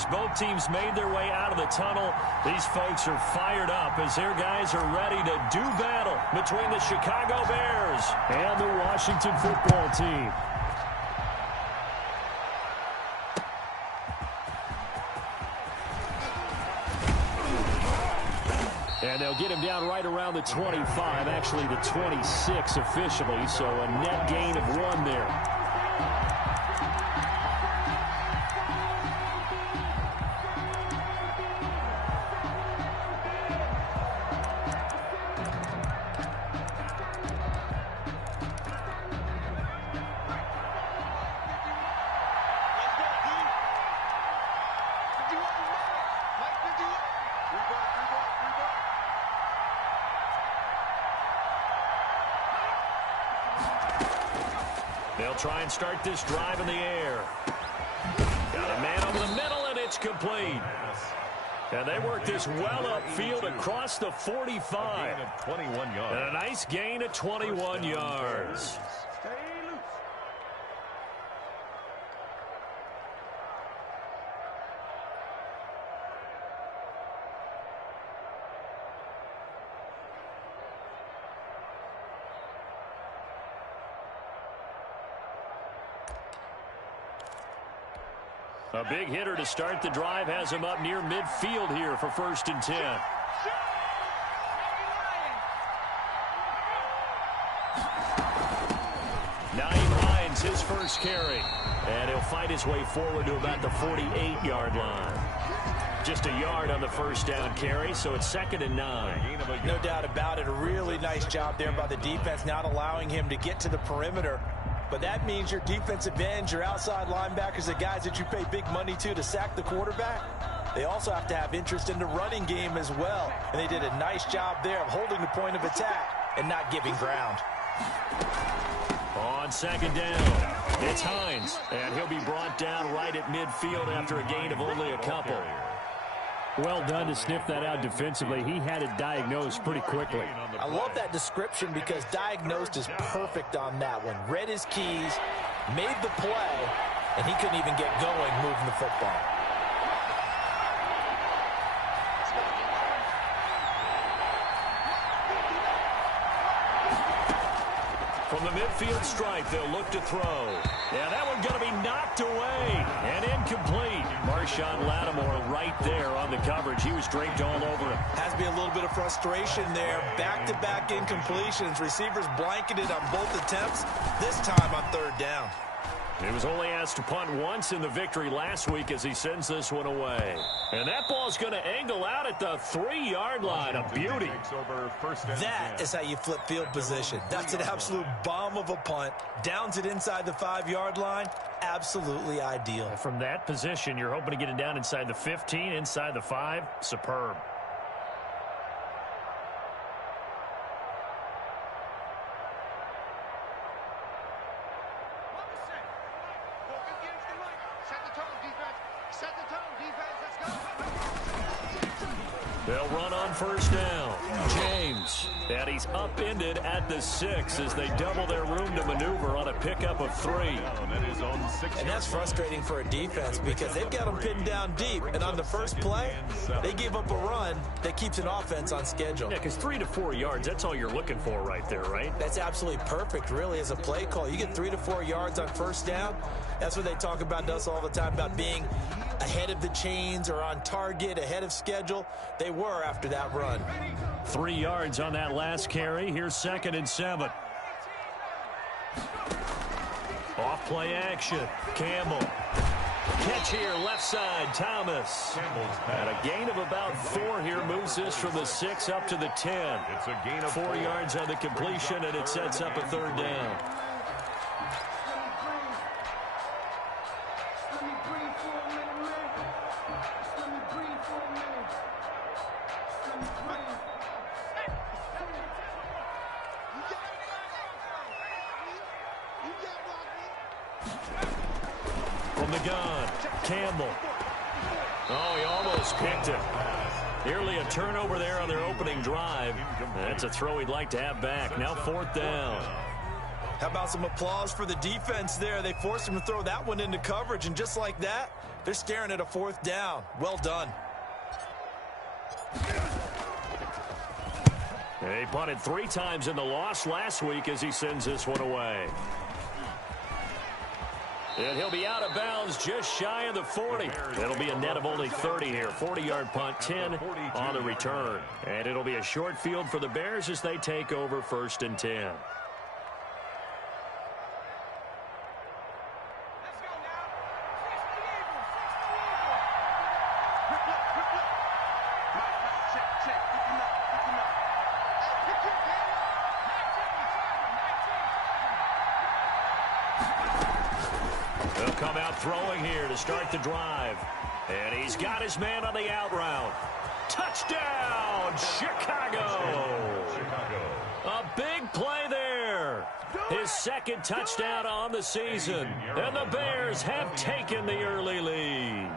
as both teams made their way out of the tunnel. These folks are fired up as their guys are ready to do battle between the Chicago Bears and the Washington football team. And they'll get him down right around the 25, actually the 26 officially, so a net gain of 1 there. They'll try and start this drive in the air. Got a man over the middle, and it's complete. And they work this well upfield across the 45. A gain of 21 yards. And a nice gain of 21 yards. A big hitter to start the drive has him up near midfield here for 1st and 10. Naeem Hines, his first carry. And he'll fight his way forward to about the 48-yard line. Just a yard on the first down carry, so it's 2nd and 9. No doubt about it. A really nice job there by the defense, not allowing him to get to the perimeter. But that means your defensive ends, your outside linebackers, the guys that you pay big money to sack the quarterback, they also have to have interest in the running game as well. And they did a nice job there of holding the point of attack and not giving ground. On 2nd down, it's Hines, and he'll be brought down right at midfield after a gain of only a couple. Well done to sniff that out defensively. He had it diagnosed pretty quickly. I love that description because diagnosed is perfect on that one. Read his keys, made the play, and he couldn't even get going moving the football. From the midfield stripe, they'll look to throw. Yeah, that one's going to be knocked away and incomplete. Marshawn Lattimore right there on the coverage. He was draped all over him. Has to be a little bit of frustration there. Back-to-back incompletions. Receivers blanketed on both attempts, this time on 3rd down. He was only asked to punt once in the victory last week as he sends this one away. And that ball's going to angle out at the 3-yard line. A beauty. That is how you flip field position. That's an absolute bomb of a punt. Downs it inside the 5-yard line. Absolutely ideal. From that position, you're hoping to get it down inside the 15, inside the 5. Superb. They'll run on 1st down. James. And he's upended at the 6 as they double their room to maneuver on a pickup of 3. And that's frustrating for a defense because they've got them pinned down deep. And on the first play, they give up a run that keeps an offense on schedule. Yeah, because 3 to 4 yards, that's all you're looking for right there, right? That's absolutely perfect, really, as a play call. You get 3 to 4 yards on 1st down. That's what they talk about to us all the time, about being ahead of the chains or on target, ahead of schedule. They were after that run. 3 yards on that last carry. Here's 2nd and 7. Off play action. Campbell. Catch here, left side, Thomas. And a gain of about 4 here moves this from the 6 up to the 10. It's a gain of 4 yards on the completion, and it sets up a 3rd down. From the gun, Campbell. Oh, he almost picked it. Nearly a turnover there on their opening drive. That's a throw he'd like to have back. Now 4th down. How about some applause for the defense there? They forced him to throw that one into coverage, and just like that, They're staring at a 4th down. Well done. He punted 3 times in the loss last week as he sends this one away. And he'll be out of bounds just shy of the 40. It'll be a net of only 30 here. 40-yard punt, 10 on the return. And it'll be a short field for the Bears as they take over 1st and 10. They'll come out throwing here to start the drive. And he's got his man on the out route. Touchdown, Chicago! A big play there. His 2nd touchdown on the season. And the Bears have taken the early lead.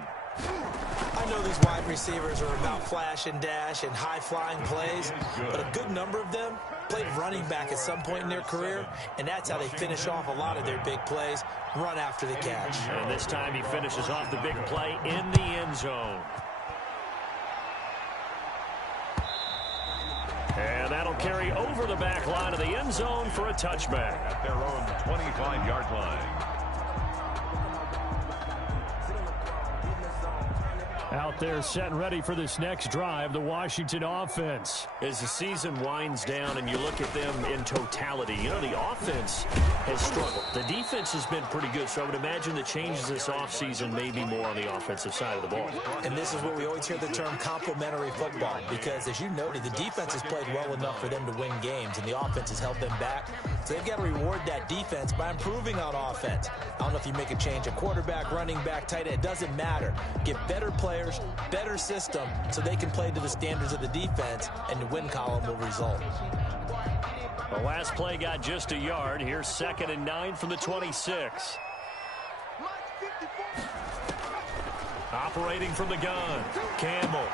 I know these wide receivers are about flash and dash and high-flying plays, but a good number of them played running back at some point in their career, and that's how they finish off a lot of their big plays, run after the catch. And this time he finishes off the big play in the end zone. And that'll carry over the back line of the end zone for a touchback. At their own 25-yard line. Out there set and ready for this next drive, the Washington offense. As the season winds down and you look at them in totality, you know, the offense has struggled. The defense has been pretty good, so I would imagine the changes this offseason may be more on the offensive side of the ball. And this is where we always hear the term complementary football, because as you noted, the defense has played well enough for them to win games, and the offense has held them back. So they've got to reward that defense by improving on offense. I don't know if you make a change at quarterback, running back, tight end. It doesn't matter. Get better players, better system, so they can play to the standards of the defense, and the win column will result. The last play got just a yard. Here's 2nd and 9 from the 26. Operating from the gun, Campbell.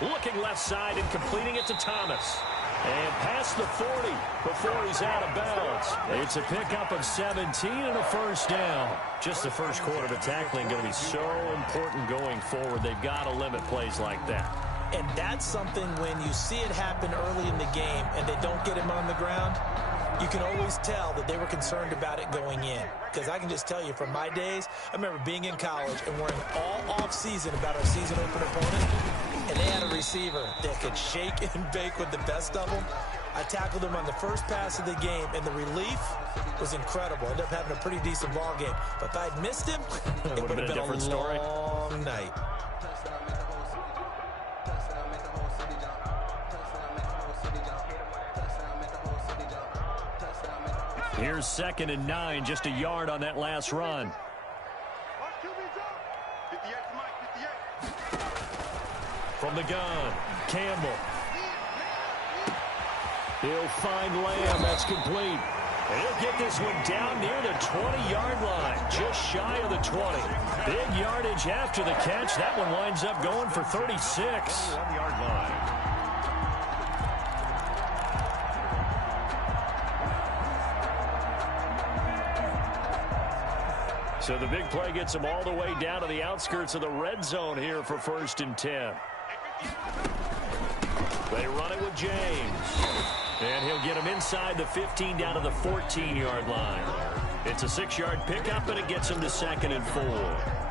Looking left side and completing it to Thomas. And past the 40 before he's out of bounds. It's a pickup of 17 and a 1st down. Just the first quarter of tackling going to be so important going forward. They've got to limit plays like that. And that's something when you see it happen early in the game and they don't get him on the ground, you can always tell that they were concerned about it going in. Because I can just tell you from my days, I remember being in college and worrying all off-season about our season opener opponent. And they had a receiver that could shake and bake with the best of them. I tackled him on the first pass of the game, and the relief was incredible. Ended up having a pretty decent ball game. But if I'd missed him, it would have been a different story. Long night. Here's 2nd and 9, just a yard on that last run. From the gun, Campbell. He'll find Lamb. That's complete. And he'll get this one down near the 20-yard line, just shy of the 20. Big yardage after the catch. That one winds up going for 36. 1-yard line. So the big play gets him all the way down to the outskirts of the red zone here for 1st and 10. They run it with James. And he'll get him inside the 15 down to the 14-yard line. It's a 6-yard pickup, and it gets him to 2nd and 4.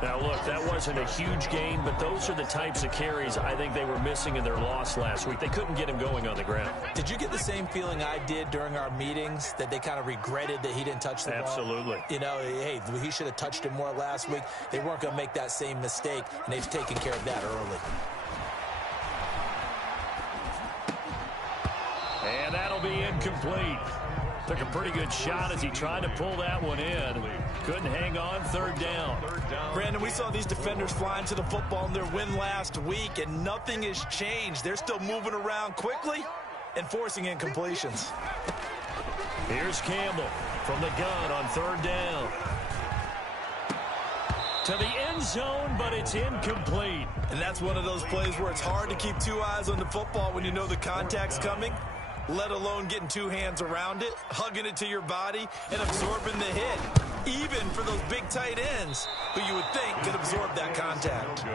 Now, look, that wasn't a huge gain, but those are the types of carries I think they were missing in their loss last week. They couldn't get him going on the ground. Did you get the same feeling I did during our meetings, that they kind of regretted that he didn't touch the ball? Absolutely. You know, hey, he should have touched it more last week. They weren't going to make that same mistake, and they've taken care of that early. And that'll be incomplete. Took a pretty good shot as he tried to pull that one in. Couldn't hang on, 3rd down. Brandon, we saw these defenders flying to the football in their win last week, and nothing has changed. They're still moving around quickly and forcing incompletions. Here's Campbell from the gun on 3rd down. To the end zone, but it's incomplete. And that's one of those plays where it's hard to keep 2 eyes on the football when you know the contact's coming, let alone getting 2 hands around it, hugging it to your body, and absorbing the hit. even for those big tight ends who you would think could absorb that contact.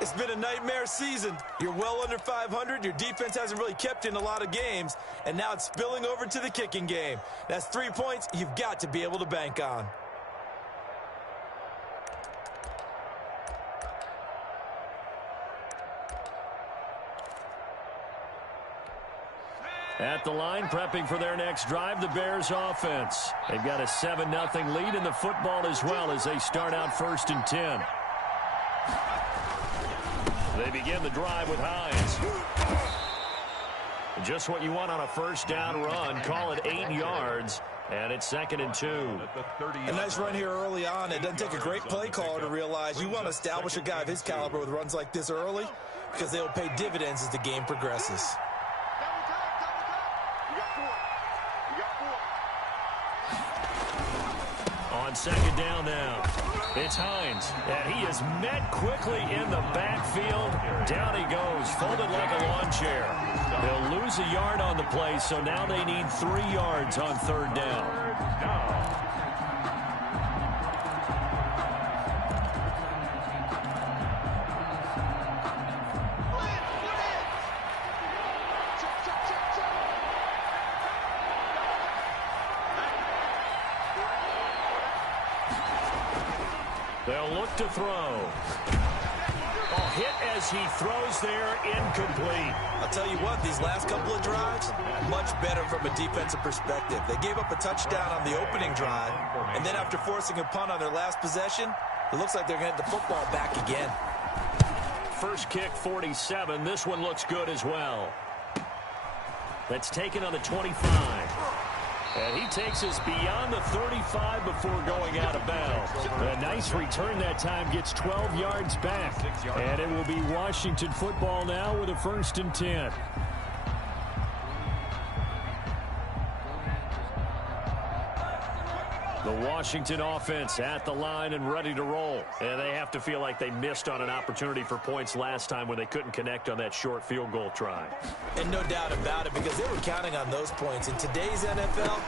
It's been a nightmare season. You're well under 500. Your defense hasn't really kept in a lot of games, and now it's spilling over to the kicking game. That's 3 points you've got to be able to bank on. At the line, prepping for their next drive, the Bears offense. They've got a 7-0 lead in the football as well as they start out 1st and 10. They begin the drive with Hines. Just what you want on a first down run. Call it 8 yards, and it's 2nd and 2. A nice run here early on. It doesn't take a great play caller to realize you want to establish a guy of his caliber with runs like this early because they'll pay dividends as the game progresses. On 2nd down now, it's Hines, and he is met quickly in the backfield. Down he goes, folded like a lawn chair. He'll lose a yard on the play, so now they need 3 yards on 3rd down. They'll look to throw. Hit as he throws there, incomplete. I'll tell you what, these last couple of drives, much better from a defensive perspective. They gave up a touchdown on the opening drive, and then after forcing a punt on their last possession, it looks like they're going to get the football back again. First kick, 47. This one looks good as well. That's taken on the 25. And he takes us beyond the 35 before going out of bounds. A nice return that time, gets 12 yards back. And it will be Washington football now with a 1st and 10. The Washington offense at the line and ready to roll. And they have to feel like they missed on an opportunity for points last time when they couldn't connect on that short field goal try. And no doubt about it, because they were counting on those points. In today's NFL,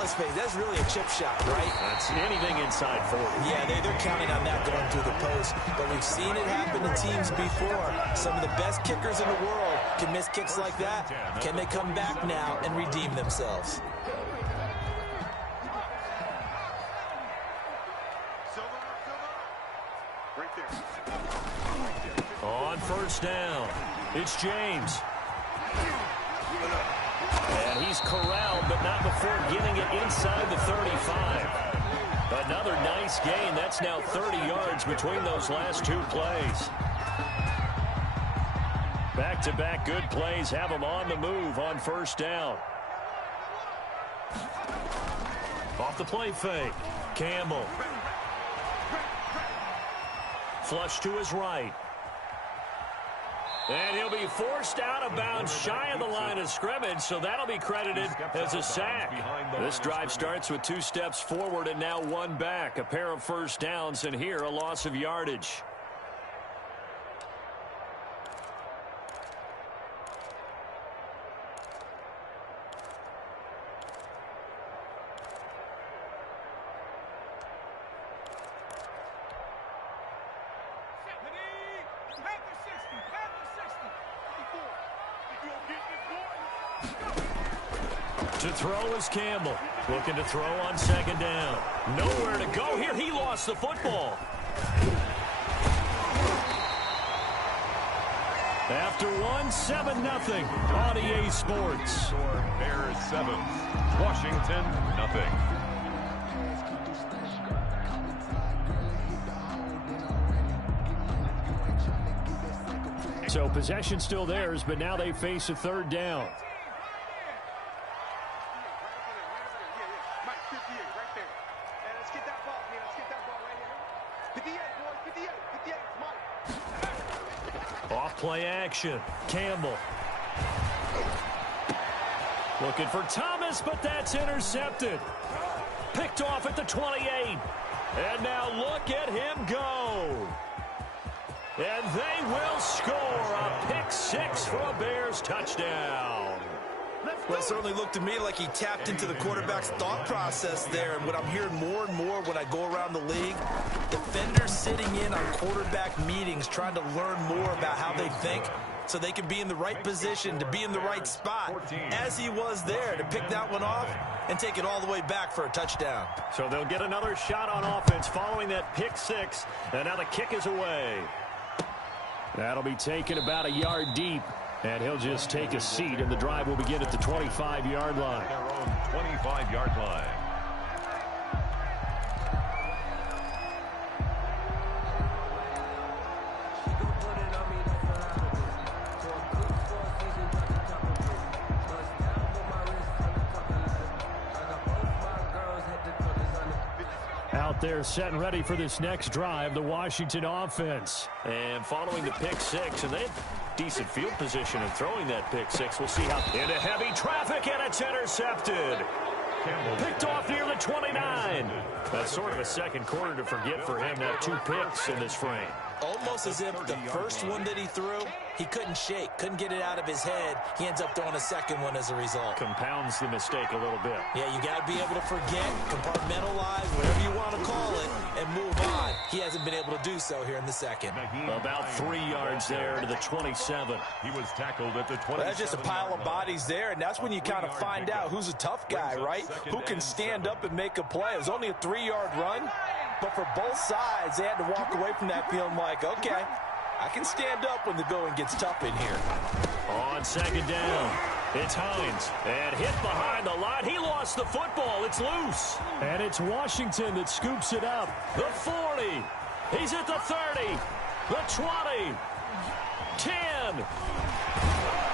let's face it, that's really a chip shot, right? That's anything inside 40. Yeah, they're counting on that going through the post. But we've seen it happen to teams before. Some of the best kickers in the world can miss kicks like that. Can they come back now and redeem themselves? On 1st down, it's James. And he's corralled, but not before getting it inside the 35. Another nice gain. That's now 30 yards between those last 2 plays. Back-to-back good plays have them on the move on 1st down. Off the play fake, Campbell. Flush to his right. And he'll be forced out of bounds shy of the line of scrimmage, so that'll be credited as a sack. This drive starts with 2 steps forward and now 1 back. A pair of 1st downs, and here a loss of yardage. To throw is Campbell. Looking to throw on 2nd down. Nowhere to go here. He lost the football. After 7-0 on EA Sports. Bears 7, Washington nothing. So possession still theirs, but now they face a 3rd down. Off-play action. Campbell. Looking for Thomas, but that's intercepted. Picked off at the 28. And now look at him go. And they will score a pick 6 for a Bears touchdown. Well, it certainly looked to me like he tapped into the quarterback's thought process there. And what I'm hearing more and more when I go around the league, defenders sitting in on quarterback meetings trying to learn more about how they think so they can be in the right position, to be in the right spot, as he was there, to pick that one off and take it all the way back for a touchdown. So they'll get another shot on offense following that pick six, and now the kick is away. That'll be taken about a yard deep, and he'll just take a seat, and the drive will begin at the 25-yard line. Their own 25-yard line. Out there set and ready for this next drive, the Washington offense. And following the pick six, and they had decent field position in throwing that pick six. We'll see how into heavy traffic, and it's intercepted. Picked off near the 29. That's sort of a second quarter to forget for him. Now 2 picks in this frame. Almost as if the first one that he threw, he couldn't shake, couldn't get it out of his head. He ends up throwing a second one as a result. Compounds the mistake a little bit. Yeah, you got to be able to forget, compartmentalize, whatever you want to call it, and move on. He hasn't been able to do so here in the second. About 3 yards there to the 27. He was tackled at the 27. That's just a pile of bodies there, and that's when you kind of find out who's a tough guy, right? Who can stand up and make a play. It was only a 3-yard run, but for both sides, they had to walk away from that feeling like, okay, I can stand up when the going gets tough in here. On second down, it's Hines. And hit behind the line. He lost the football. It's loose. And it's Washington that scoops it up. The 40. He's at the 30. The 20. 10.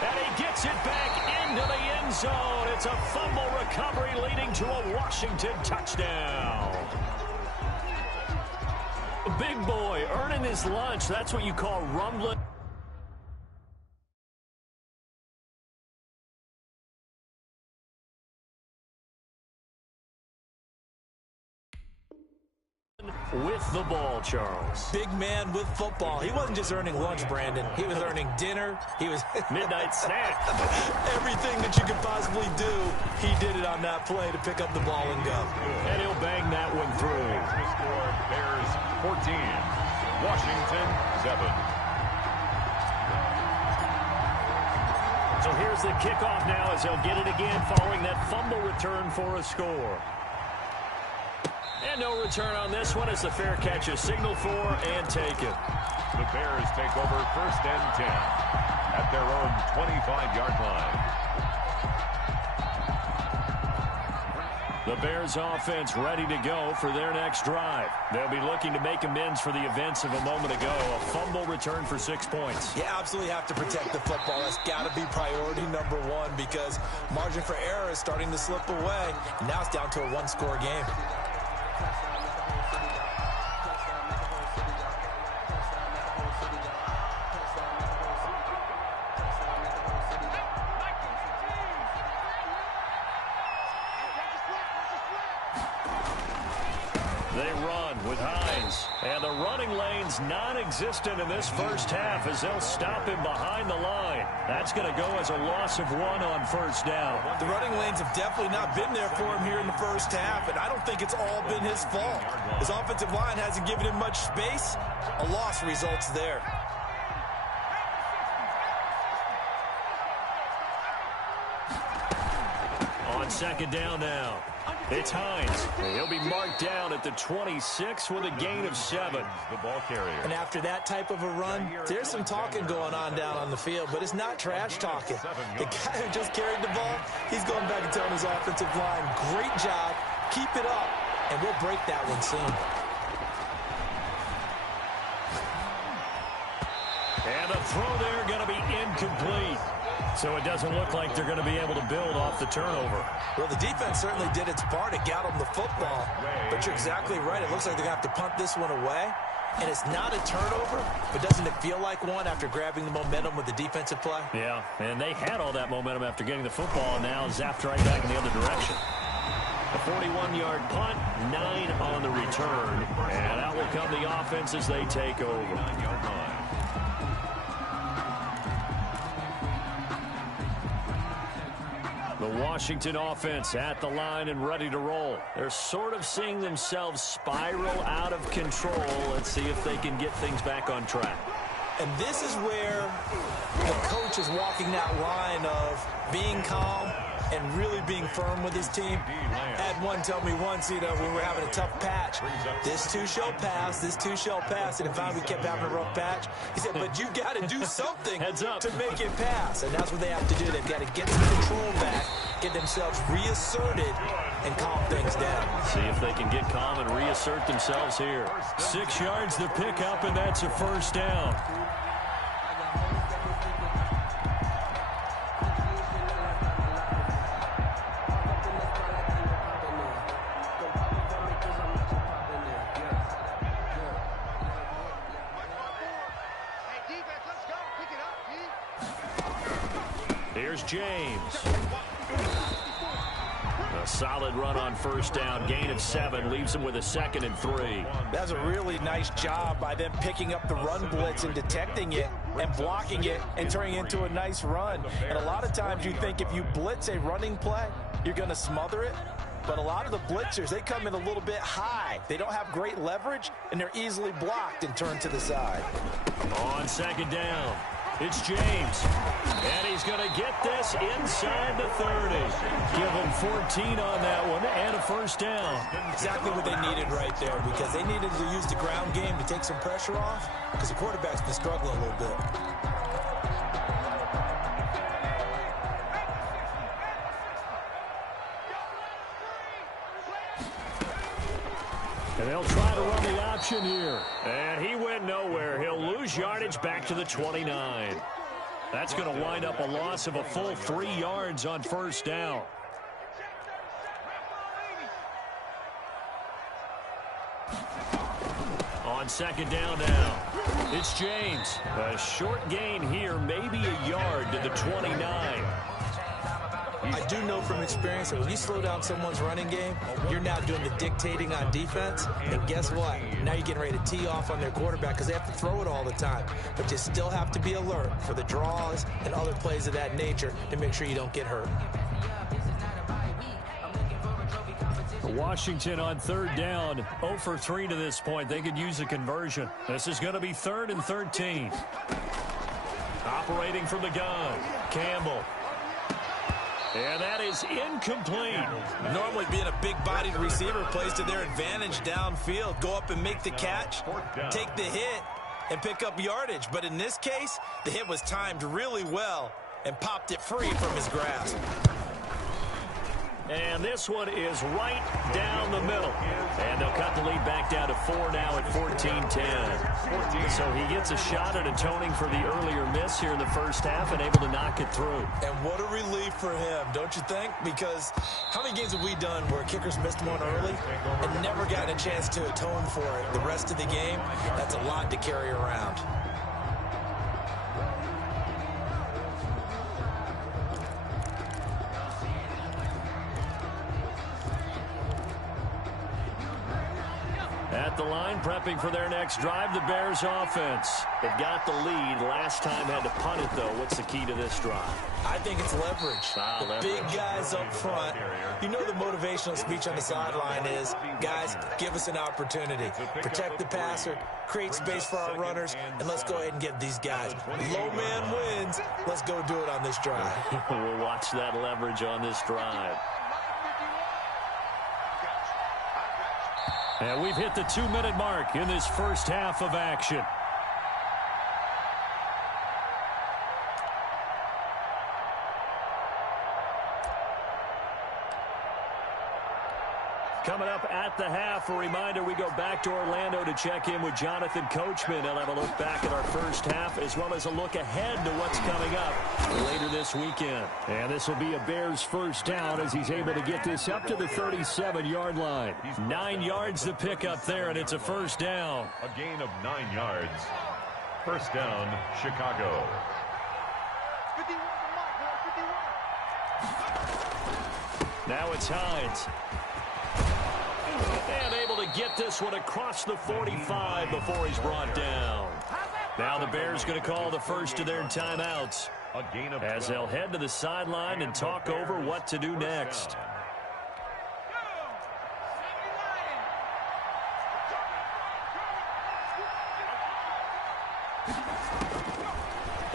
And he gets it back into the end zone. It's a fumble recovery leading to a Washington touchdown. Big boy earning his lunch. That's what you call rumbling. With the ball, Charles. Big man with football. He wasn't just earning lunch, Brandon. He was earning dinner. He was midnight snack. Everything that you could possibly do, he did it on that play to pick up the ball and go. And he'll bang that one through. The score, Bears 14, Washington 7. So here's the kickoff now as they'll get it again following that fumble return for a score. And no return on this one as the fair catch is signaled for and taken. The Bears take over 1st and 10 at their own 25-yard line. The Bears offense ready to go for their next drive. They'll be looking to make amends for the events of a moment ago. A fumble return for 6 points. You absolutely have to protect the football. That's got to be priority number one because margin for error is starting to slip away. Now it's down to a 1-score game. They run with Hines. And the running lane's non-existent in this first half as they'll stop him behind the line. That's going to go as a loss of 1 on 1st down. The running lanes have definitely not been there for him here in the first half, and I don't think it's all been his fault. His offensive line hasn't given him much space. A loss results there. On second down now. It's Hines. He'll be marked down at the 26 with a gain of 7. The ball carrier. And after that type of a run, there's some talking going on down on the field, but it's not trash talking. The guy who just carried the ball, he's going back and telling his offensive line, great job, keep it up, and we'll break that one soon. And a throw there going to be incomplete. So it doesn't look like they're going to be able to build off the turnover. Well, the defense certainly did its part. It got them the football. But you're exactly right. It looks like they're going to have to punt this one away. And it's not a turnover, but doesn't it feel like one after grabbing the momentum with the defensive play? Yeah, and they had all that momentum after getting the football, and now zapped right back in the other direction. A 41-yard punt, 9 on the return. And out will come the offense as they take over. 9-yard line. The Washington offense at the line and ready to roll. They're sort of seeing themselves spiral out of control. Let's see if they can get things back on track. And this is where the coach is walking that line of being calm and really being firm with his team. I had one tell me once, when we were having a tough patch, this too shall pass, this too shall pass. And if we kept having a rough patch, he said, but you got to do something to make it pass. And that's what they have to do. They've got to get some control back, get themselves reasserted, and calm things down. See if they can get calm and reassert themselves here. 6 yards the pickup, and that's a first down. Here's James. A solid run on first down. Gain of 7 leaves him with a 2nd and 3. That's a really nice job by them picking up the run blitz and detecting it and blocking it and turning it into a nice run. And a lot of times you think if you blitz a running play, you're going to smother it. But a lot of the blitzers, they come in a little bit high. They don't have great leverage, and they're easily blocked and turned to the side. On 2nd down, it's James. And he's going to get this inside the 30. Give him 14 on that one and a first down. Exactly what they needed right there, because they needed to use the ground game to take some pressure off, because the quarterback's been struggling a little bit. And they'll try to run the option here. And he went nowhere. He'll lose yardage back to the 29. That's going to wind up a loss of a full 3 yards on first down. On 2nd down now, it's James. A short gain here, maybe a yard to the 29. I do know from experience that when you slow down someone's running game, you're now doing the dictating on defense. And guess what? Now you're getting ready to tee off on their quarterback because they have to throw it all the time. But you still have to be alert for the draws and other plays of that nature to make sure you don't get hurt. Washington on 3rd down, 0 for 3 to this point. They could use a conversion. This is going to be 3rd and 13. Operating from the gun, Campbell. And that is incomplete. Normally being a big-bodied receiver plays to their advantage downfield. Go up and make the catch, take the hit, and pick up yardage. But in this case, the hit was timed really well and popped it free from his grasp. And this one is right down the middle. And they'll cut the lead back down to 4 now at 14-10. So he gets a shot at atoning for the earlier miss here in the first half and able to knock it through. And what a relief for him, don't you think? Because how many games have we done where kickers missed one early and never gotten a chance to atone for it the rest of the game? That's a lot to carry around. At the line, prepping for their next drive, the Bears offense. They've got the lead. Last time had to punt it, though. What's the key to this drive? I think it's leverage. The big guys up front. You know the motivational speech on the sideline is, guys, give us an opportunity. Protect the passer, create space for our runners, and let's go ahead and get these guys. Low man wins. Let's go do it on this drive. We'll watch that leverage on this drive. And we've hit the 2-minute mark in this first half of action. Coming up at the half, a reminder, we go back to Orlando to check in with Jonathan Coachman. He'll have a look back at our first half as well as a look ahead to what's coming up later this weekend. And this will be a Bears first down as he's able to get this up to the 37-yard line. 9 yards to pick up there, and it's a first down. A gain of 9 yards. First down, Chicago. Now it's Hines. And able to get this one across the 45 before he's brought down. Now the Bears going to call the first of their timeouts. A gain of as 12. they'll head to the sideline and talk over what to do next.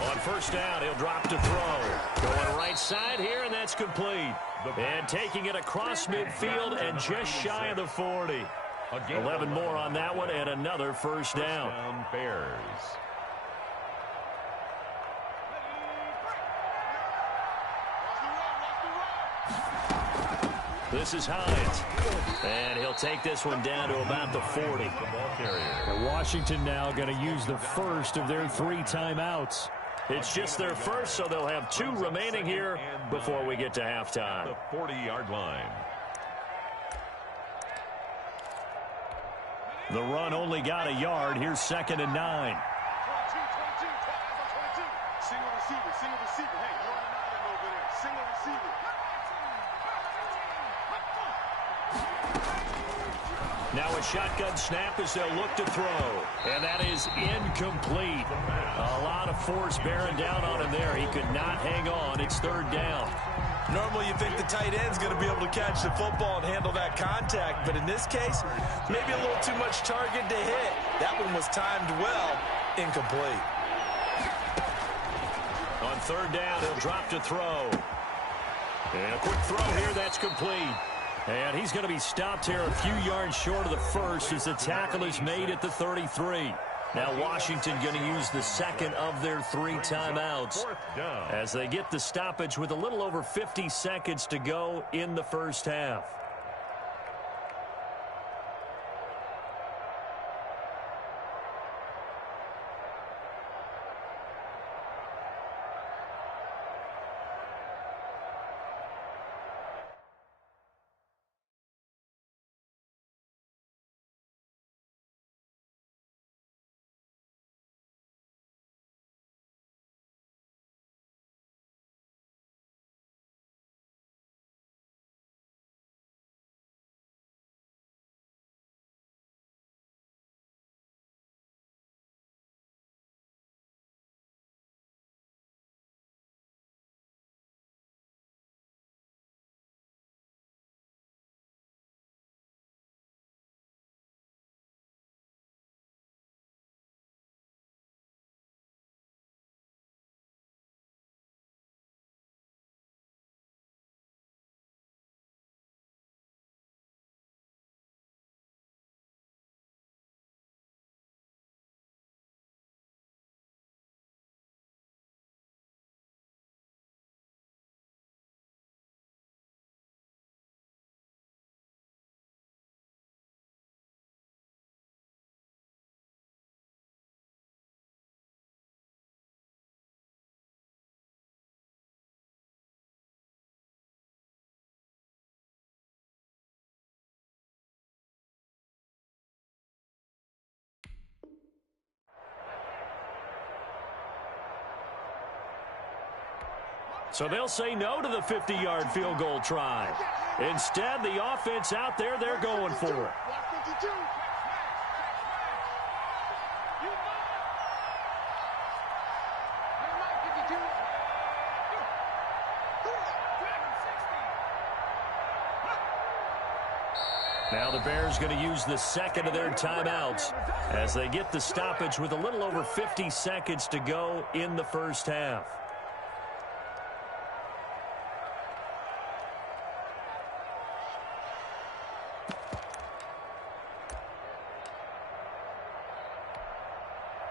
On first down, he'll drop to throw. Going right side here, and that's complete. And taking it across midfield and just shy of the 40. 11 more on that one and another first down. Bears. This is Hines. And he'll take this one down to about the 40. The ball carrier. And Washington now going to use the first of their 3 timeouts. It's just their first, so they'll have 2 remaining here before we get to halftime. The 40-yard line. The run only got a yard. Here's 2nd and 9. Single receiver. Hey, you're on an island over there. Single receiver. Now a shotgun snap as they'll look to throw. And that is incomplete. A lot of force bearing down on him there. He could not hang on. It's 3rd down. Normally you think the tight end's going to be able to catch the football and handle that contact, but in this case, maybe a little too much target to hit. That one was timed well, incomplete. On 3rd down, he'll drop to throw. And a quick throw here, that's complete. And he's going to be stopped here a few yards short of the first as the tackle is made at the 33. Now Washington going to use the 2nd of their 3 timeouts as they get the stoppage with a little over 50 seconds to go in the first half. So they'll say no to the 50-yard field goal try. Instead, the offense out there, they're going for it. Now the Bears going to use the 2nd of their timeouts as they get the stoppage with a little over 50 seconds to go in the first half.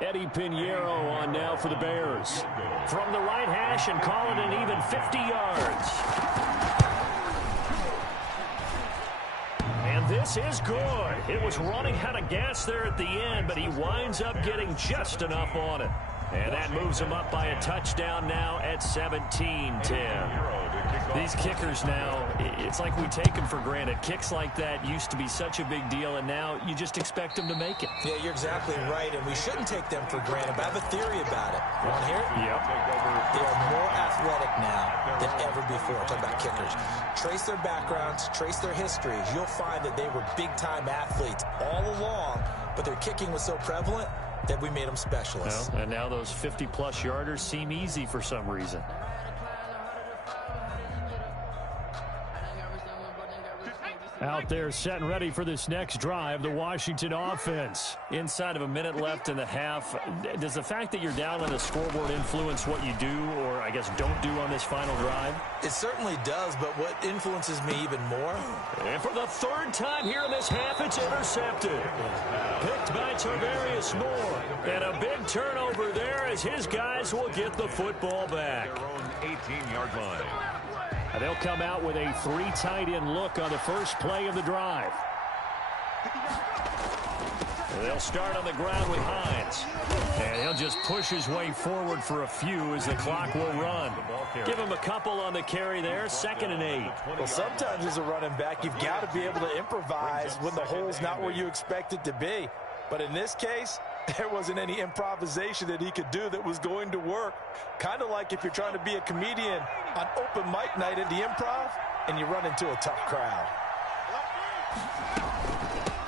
Eddie Pinheiro on now for the Bears. From the right hash and call it an even 50 yards. And this is good. It was running out of gas there at the end, but he winds up getting just enough on it. And that moves him up by a touchdown now at 17-10. These kickers now, it's like we take them for granted. Kicks like that used to be such a big deal, and now you just expect them to make it. Yeah, you're exactly right, and we shouldn't take them for granted. But I have a theory about it. You want to hear it? Yep. They are more athletic now than ever before. Talk about kickers. Trace their backgrounds, trace their histories. You'll find that they were big-time athletes all along, but their kicking was so prevalent, that we made them specialists. Well, and now those 50-plus yarders seem easy for some reason. Out there set and ready for this next drive, the Washington offense. Inside of a minute left in the half, does the fact that you're down on the scoreboard influence what you do or, I guess, don't do on this final drive? It certainly does, but what influences me even more? And for the third time here in this half, it's intercepted. Picked by Tarvarius Moore. And a big turnover there as his guys will get the football back. Their own 18-yard line. They'll come out with a 3 tight end look on the first play of the drive. They'll start on the ground with Hines. And he'll just push his way forward for a few as the clock will run. Give him a couple on the carry there, 2nd and 8. Well, sometimes as a running back, you've got to be able to improvise when the hole's not where you expect it to be. But in this case, there wasn't any improvisation that he could do that was going to work. Kind of like if you're trying to be a comedian on open mic night at the Improv and you run into a tough crowd.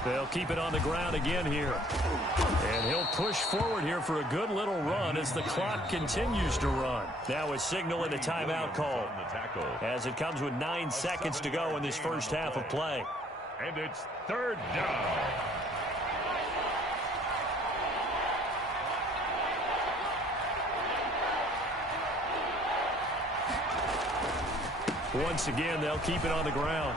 They'll keep it on the ground again here. And he'll push forward here for a good little run as the clock continues to run. Now a signal and a timeout call as it comes with 9 seconds to go in this first half of play. And it's 3rd down. Once again, they'll keep it on the ground.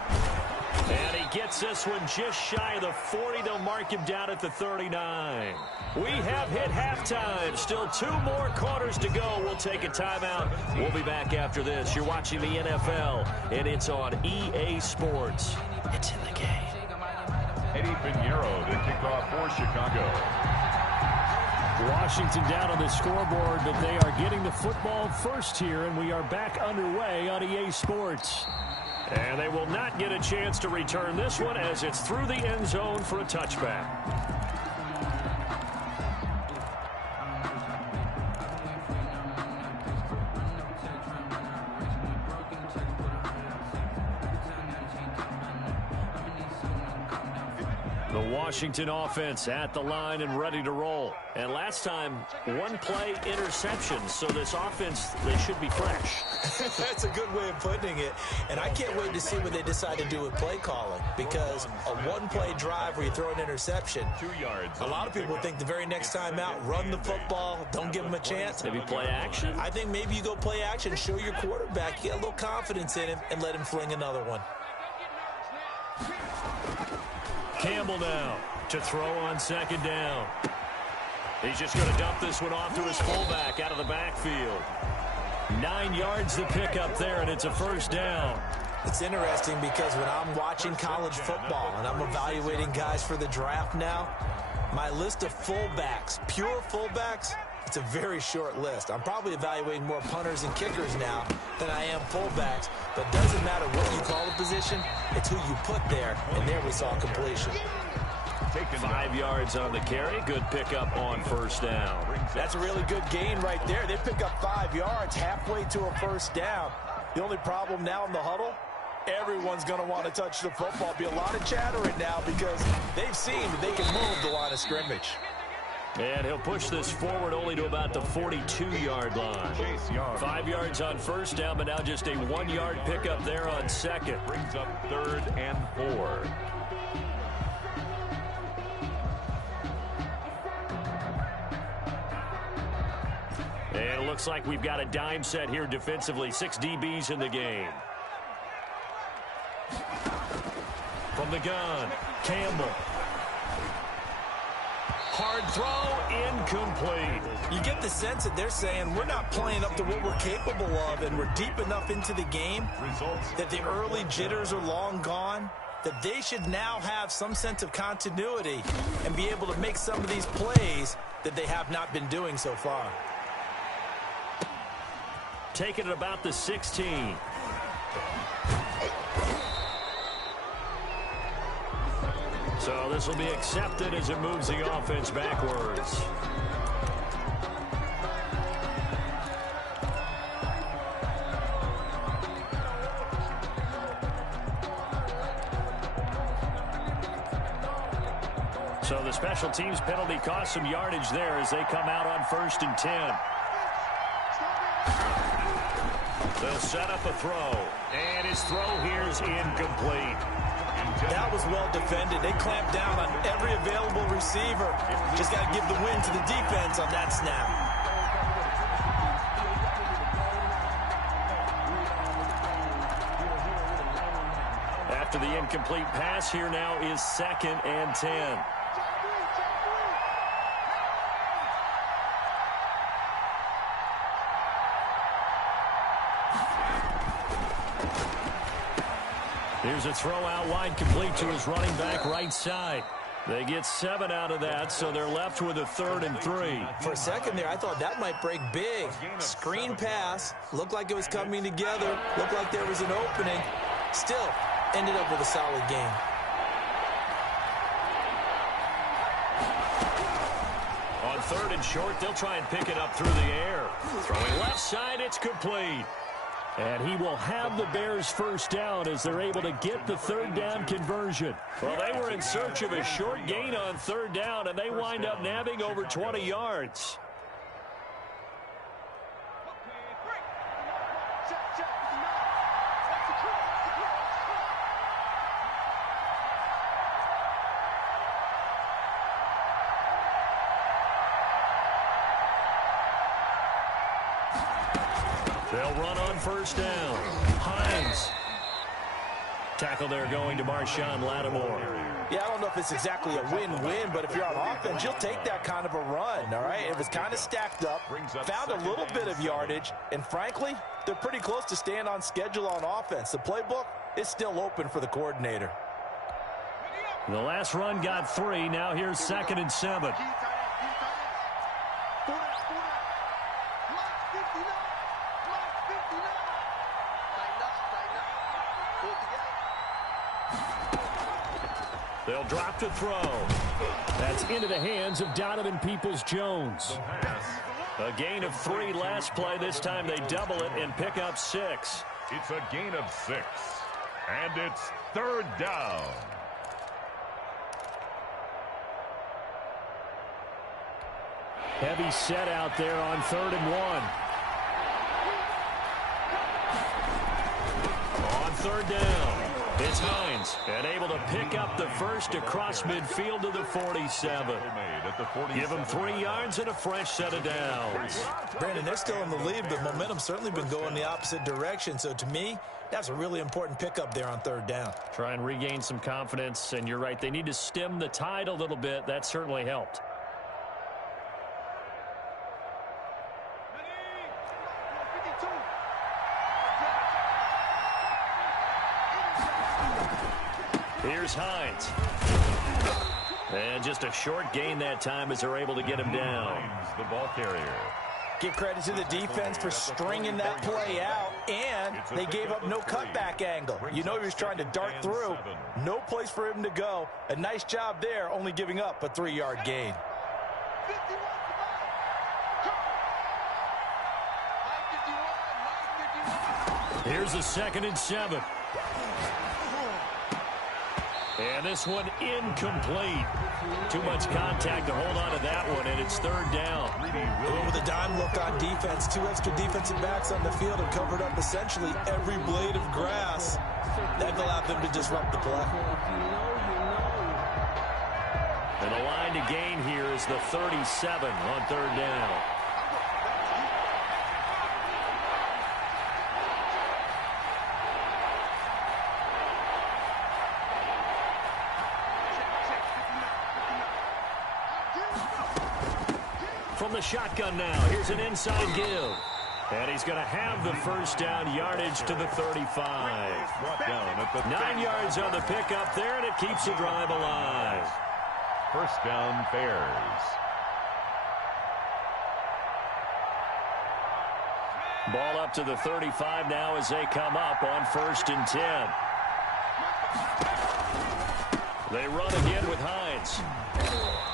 And he gets this one just shy of the 40. They'll mark him down at the 39. We have hit halftime. Still 2 more quarters to go. We'll take a timeout. We'll be back after this. You're watching the NFL, and it's on EA Sports. It's in the game. Eddie Pinheiro to kick off for Chicago. Washington down on the scoreboard, but they are getting the football first here, and we are back underway on EA Sports. And they will not get a chance to return this one as it's through the end zone for a touchback. The Washington offense at the line and ready to roll. And last time, 1 play interception. So this offense, they should be fresh. That's a good way of putting it. And I can't wait to see what they decide to do with play calling. Because a 1-play drive where you throw an interception, 2 yards. a lot of people think the very next time out, run the football, don't give them a chance. Maybe play action? I think maybe you go play action, show your quarterback, get a little confidence in him, and let him fling another one. Campbell now to throw on 2nd down. He's just going to dump this one off to his fullback out of the backfield. 9 yards to pick up there, and it's a 1st down. It's interesting because when I'm watching college football and I'm evaluating guys for the draft now, my list of fullbacks, pure fullbacks, it's a very short list. I'm probably evaluating more punters and kickers now than I am fullbacks, but it doesn't matter what you call the position, it's who you put there, and there we saw completion. 5 yards on the carry. Good pickup on 1st down. That's a really good gain right there. They pick up 5 yards halfway to a 1st down. The only problem now in the huddle, everyone's going to want to touch the football. Be a lot of chattering now because they've seen that they can move the line of scrimmage. And he'll push this forward only to about the 42-yard line. 5 yards on 1st down, but now just a 1-yard pickup there on 2nd. Brings up 3rd and 4. And it looks like we've got a dime set here defensively. 6 DBs in the game. From the gun, Campbell. Hard throw, incomplete. You get the sense that they're saying we're not playing up to what we're capable of, and we're deep enough into the game that the early jitters are long gone, that they should now have some sense of continuity and be able to make some of these plays that they have not been doing so far. Taking it about the 16. So this will be accepted as it moves the offense backwards. So the special teams penalty cost some yardage there as they come out on 1st and 10. They'll set up a throw, and his throw here is incomplete. That was well defended. They clamped down on every available receiver. Just got to give the win to the defense on that snap. After the incomplete pass, here now is 2nd and 10. Here's a throw out wide, complete to his running back right side. They get 7 out of that, so they're left with a 3rd and 3. For a second there, I thought that might break big. Screen pass. Looked like it was coming together. Looked like there was an opening. Still ended up with a solid game. On 3rd and short, they'll try and pick it up through the air. Throwing left side, it's complete. And he will have the Bears first down as they're able to get the 3rd down conversion. Well, they were in search of a short gain on 3rd down, and they wind up nabbing over 20 yards. They'll run on 1st down. Hines. Tackle there going to Marshawn Lattimore. Yeah, I don't know if it's exactly a win-win, but if you're on offense, you'll take that kind of a run, all right? It was kind of stacked up, found a little bit of yardage, and frankly, they're pretty close to staying on schedule on offense. The playbook is still open for the coordinator. The last run got 3. Now here's 2nd and 7. They'll drop to throw. That's into the hands of Donovan Peoples-Jones. A gain of 3 last play. This time they double it and pick up 6. It's a gain of 6. And it's 3rd down. Heavy set out there on 3rd and 1. On 3rd down. It's Hines, and able to pick up the first across midfield to the 47. Give him 3 yards and a fresh set of downs. Brandon, they're still in the lead, but momentum's certainly been going the opposite direction. So to me, that's a really important pickup there on 3rd down. Try and regain some confidence, and you're right. They need to stem the tide a little bit. That certainly helped. Here's Hines. And just a short gain that time as they're able to get him down. The ball carrier. Give credit to the defense for stringing that play out, and they gave up no cutback angle. You know he was trying to dart through. No place for him to go. A nice job there, only giving up a 3-yard gain. Here's a 2nd and 7. And this one incomplete. Too much contact to hold on to that one, and it's 3rd down. With a dime look on defense, 2 extra defensive backs on the field have covered up essentially every blade of grass. That allowed them to disrupt the play. And the line to gain here is the 37 on 3rd down. From the shotgun now, here's an inside give. And he's going to have the first down, yardage to the 35. 9 yards on the pickup there, and it keeps the drive alive. First down, Bears. Ball up to the 35 now as they come up on 1st and 10. They run again with Hines.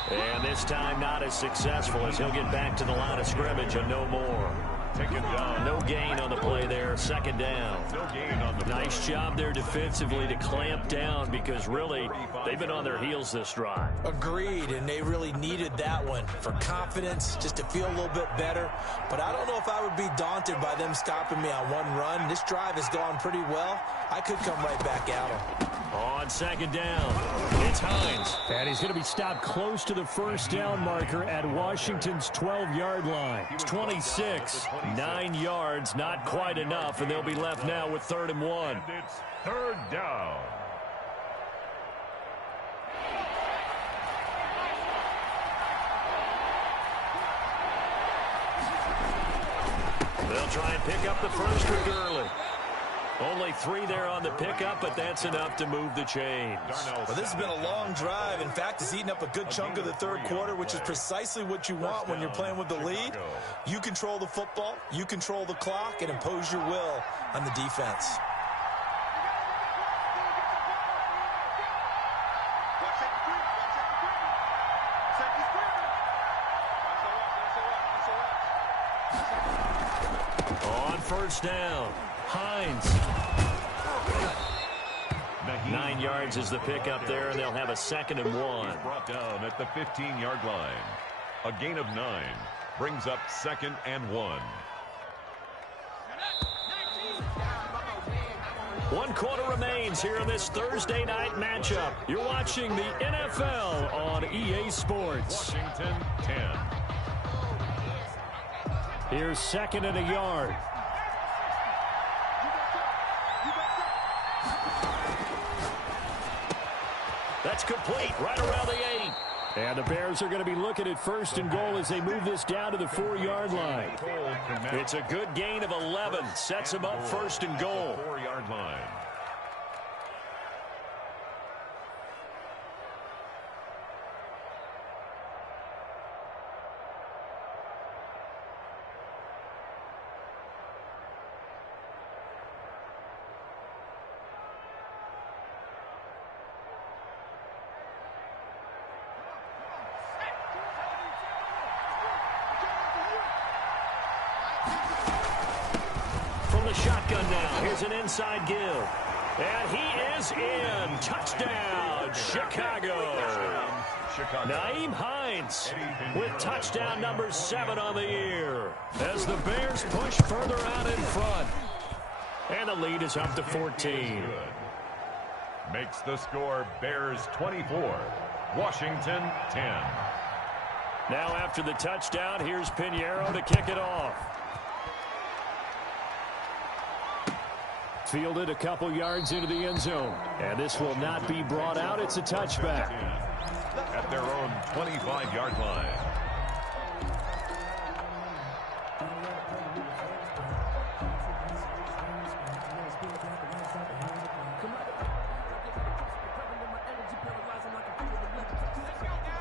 And this time not as successful as he'll get back to the line of scrimmage and no more. taken down. No gain on the play there. Second down. No gain on the play. Nice job there defensively to clamp down because really they've been on their heels this drive. Agreed, and they really needed that one for confidence, just to feel a little bit better. But I don't know if I would be daunted by them stopping me on one run. This drive has gone pretty well. I could come right back at them. On second down, it's Hines. And he's going to be stopped close to the first down marker at Washington's 12-yard line. It's 26, 9 yards, not quite enough, and they'll be left now with 3rd and 1. And it's 3rd down. They'll try and pick up the first with Gurley. Only 3 there on the pickup, but that's enough to move the chains. Well, this has been a long drive. In fact, it's eaten up a good chunk of the third quarter, which is precisely what you want when you're playing with the lead. You control the football, you control the clock, and impose your will on the defense. On first down, Hines. 9 yards is the pickup there, and they'll have a 2nd and 1. He's brought down at the 15-yard line. A gain of 9 brings up 2nd and 1. 1 quarter remains here in this Thursday night matchup. You're watching the NFL on EA Sports. Washington 10. Here's 2nd and a yard. That's complete, right around the 8. And the Bears are going to be looking at 1st and goal as they move this down to the 4-yard line. It's a good gain of 11. Sets them up 1st and goal. 4-yard line. Shotgun now. Here's an inside give. And he is in. Touchdown, Chicago. Nyheim Hines with touchdown number 7 on the year as the Bears push further out in front. And the lead is up to 14. Makes the score Bears 24, Washington 10. Now after the touchdown, here's Pinheiro to kick it off. Fielded a couple yards into the end zone. And this will not be brought out. It's a touchback. At their own 25-yard line.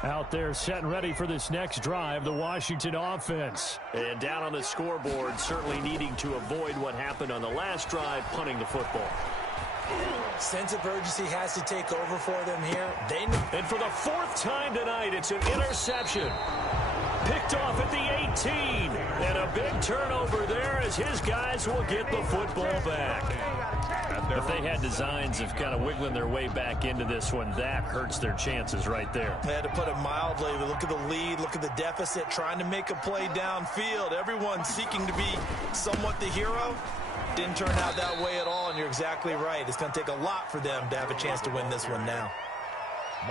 Out there set and ready for this next drive, the Washington offense. And down on the scoreboard, certainly needing to avoid what happened on the last drive, punting the football. Sense of urgency has to take over for them here. And for the 4th time tonight, it's an interception. Picked off at the 18. And a big turnover there as his guys will get the football back. If they had designs of kind of wiggling their way back into this one, that hurts their chances right there. They had to put it mildly. Look at the lead. Look at the deficit. Trying to make a play downfield. Everyone seeking to be somewhat the hero. Didn't turn out that way at all, and you're exactly right. It's going to take a lot for them to have a chance to win this one now.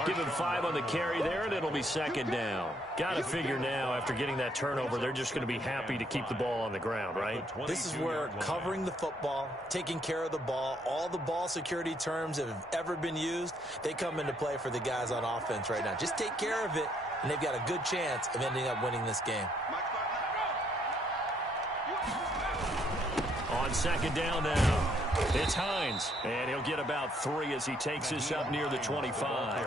Give him 5 on the carry there, and it'll be 2nd down. Got to figure now, after getting that turnover, they're just going to be happy to keep the ball on the ground, right? This is where covering the football, taking care of the ball, all the ball security terms that have ever been used, they come into play for the guys on offense right now. Just take care of it, and they've got a good chance of ending up winning this game. On 2nd down now, it's Hines, and he'll get about 3 as he takes this up near the 25.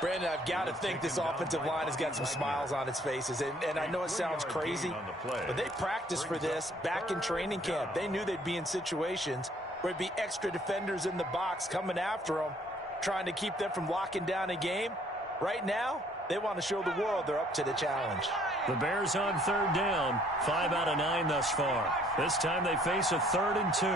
Brandon, I've got to think this offensive line has got some smiles on its faces, and I know it sounds crazy, but they practiced for this back in training camp. They knew they'd be in situations where it'd be extra defenders in the box coming after them, trying to keep them from locking down a game. Right now, They want to show the world they're up to the challenge. The Bears on 3rd down. 5 out of 9 thus far. This time they face a 3rd and 2.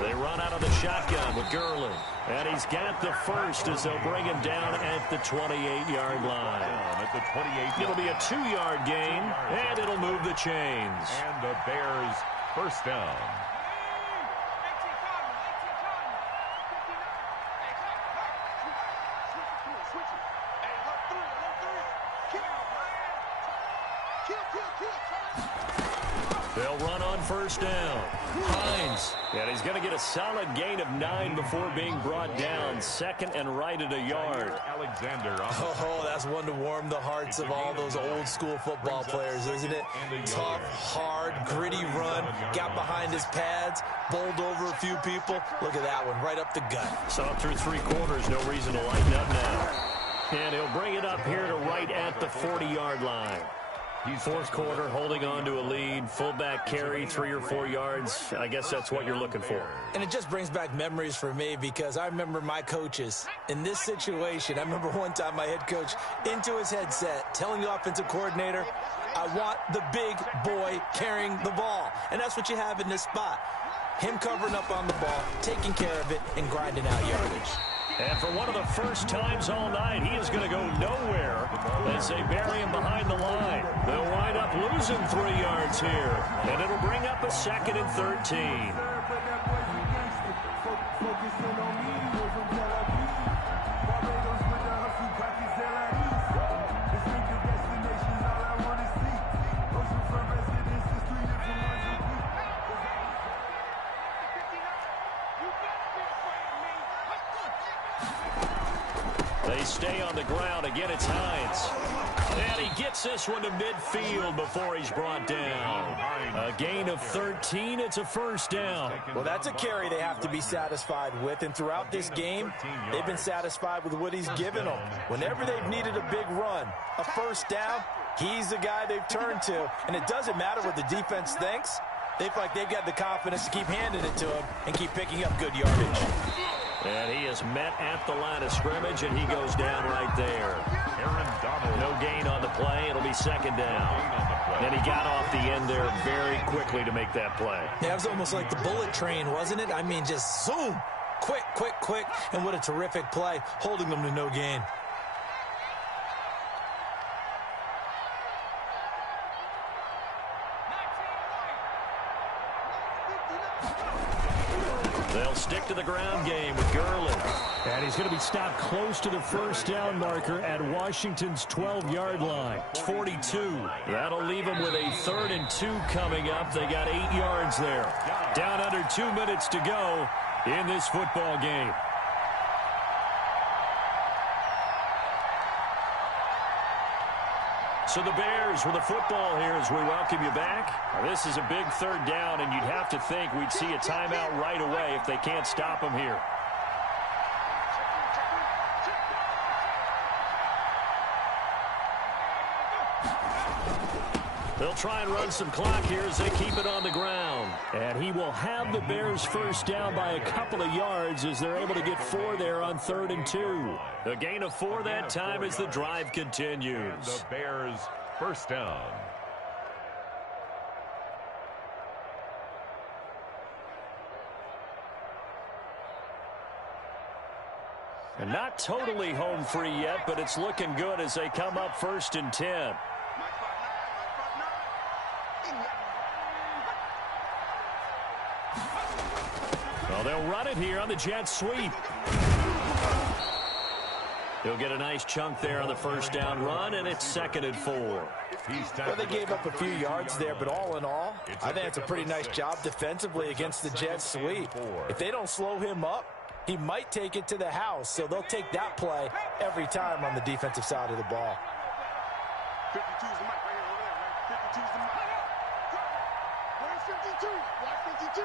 They run out of the shotgun with Gurley. And he's got the first as they'll bring him down at the 28-yard line. At the 28. It'll be a 2-yard gain, and it'll move the chains. And the Bears first down. They'll run on 1st down. Hines. And he's going to get a solid gain of 9 before being brought down. 2nd and right at a yard. Alexander. Oh, that's one to warm the hearts of all those old school football players, isn't it? Tough, hard, gritty run. Got behind his pads. Bowled over a few people. Look at that one, right up the gut. Saw through 3 quarters. No reason to lighten up now. And he'll bring it up here to right at the 40-yard line. 4th quarter, holding on to a lead. Fullback carry, 3 or 4 yards. I guess that's what you're looking for. And it just brings back memories for me because I remember my coaches in this situation. I remember one time my head coach into his headset telling the offensive coordinator, I want the big boy carrying the ball. And that's what you have in this spot. Him covering up on the ball, taking care of it, and grinding out yardage. And for one of the first times all night, he is going to go nowhere as they bury him behind the line. They'll wind up losing 3 yards here, and it'll bring up a 2nd and 13. They stay on the ground. Again, it's Hines. And he gets this one to midfield before he's brought down. A gain of 13. It's a 1st down. Well, that's a carry they have to be satisfied with. And throughout this game, they've been satisfied with what he's given them. Whenever they've needed a big run, a 1st down, he's the guy they've turned to. And it doesn't matter what the defense thinks. They feel like they've got the confidence to keep handing it to him and keep picking up good yardage. And he is met at the line of scrimmage, and he goes down right there. No gain on the play. It'll be 2nd down. And he got off the end there very quickly to make that play. Yeah, it was almost like the bullet train, wasn't it? I mean, just zoom. Quick, quick, quick. And what a terrific play, holding them to no gain. They'll stick to the ground game with Gurley. And he's going to be stopped close to the 1st down marker at Washington's 12-yard line. 42. That'll leave them with a 3rd and 2 coming up. They got 8 yards there. Down under 2 minutes to go in this football game. So the Bears with the football here as we welcome you back. This is a big 3rd down, and you'd have to think we'd see a timeout right away if they can't stop them here. They'll try and run some clock here as they keep it on the ground. And he will have the Bears 1st down by a couple of yards as they're able to get 4 there on 3rd and 2. A gain of 4 that time as the drive continues. The Bears 1st down. And not totally home free yet, but it's looking good as they come up 1st and 10. Well, they'll run it here on the jet sweep. He'll get a nice chunk there on the 1st down run, and it's 2nd and 4. Well, they gave up a few yards there, but all in all, I think it's a pretty nice job defensively against the jet sweep. If they don't slow him up, he might take it to the house, so they'll take that play every time on the defensive side of the ball. 52's the mic right here, over there, right? 52's the mic. Where's 52? Watch 52.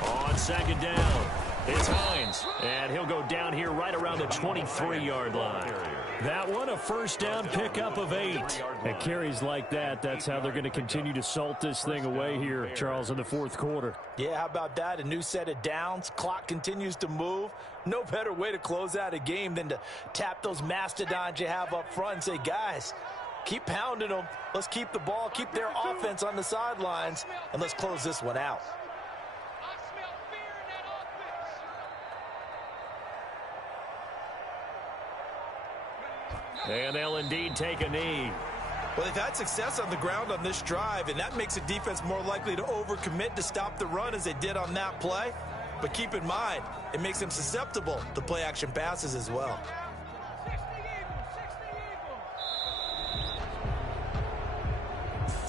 On 2nd down, It's Hines, and he'll go down here right around the 23-yard line. That one, a first down pickup of 8. And carries like that, that's how they're going to continue to salt this thing away here, Charles, in the fourth quarter. Yeah, how about that? A new set of downs. Clock continues to move. No better way to close out a game than to tap those mastodons you have up front and say, guys, keep pounding them. Let's keep the ball, keep their offense on the sidelines, and let's close this one out. And they'll indeed take a knee. Well, they've had success on the ground on this drive, and that makes a defense more likely to overcommit to stop the run as they did on that play. But keep in mind, it makes them susceptible to play-action passes as well.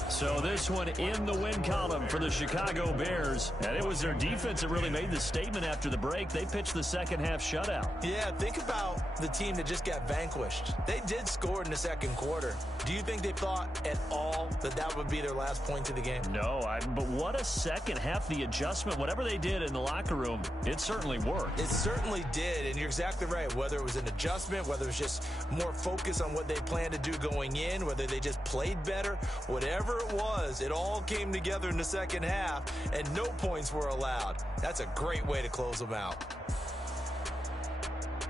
So this one in the win column for the Chicago Bears. And it was their defense that really made the statement after the break. They pitched the second half shutout. Yeah, think about the team that just got vanquished. They did score in the second quarter. Do you think they thought at all that that would be their last point of the game? No, but what a second half. The adjustment, whatever they did in the locker room, it certainly worked. It certainly did, and you're exactly right. Whether it was an adjustment, whether it was just more focus on what they planned to do going in, whether they just played better, whatever it was, it all came together in the second half, and no points were allowed. That's a great way to close them out.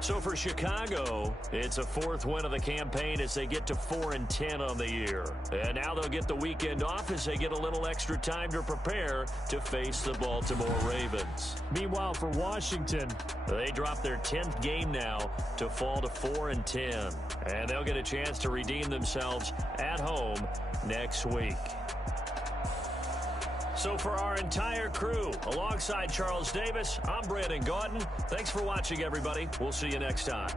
So for Chicago, it's a fourth win of the campaign as they get to 4-10 on the year. And now they'll get the weekend off as they get a little extra time to prepare to face the Baltimore Ravens. Meanwhile, for Washington, they drop their 10th game now to fall to 4-10. And they'll get a chance to redeem themselves at home next week. So for our entire crew, alongside Charles Davis, I'm Brandon Gaudin. Thanks for watching, everybody. We'll see you next time.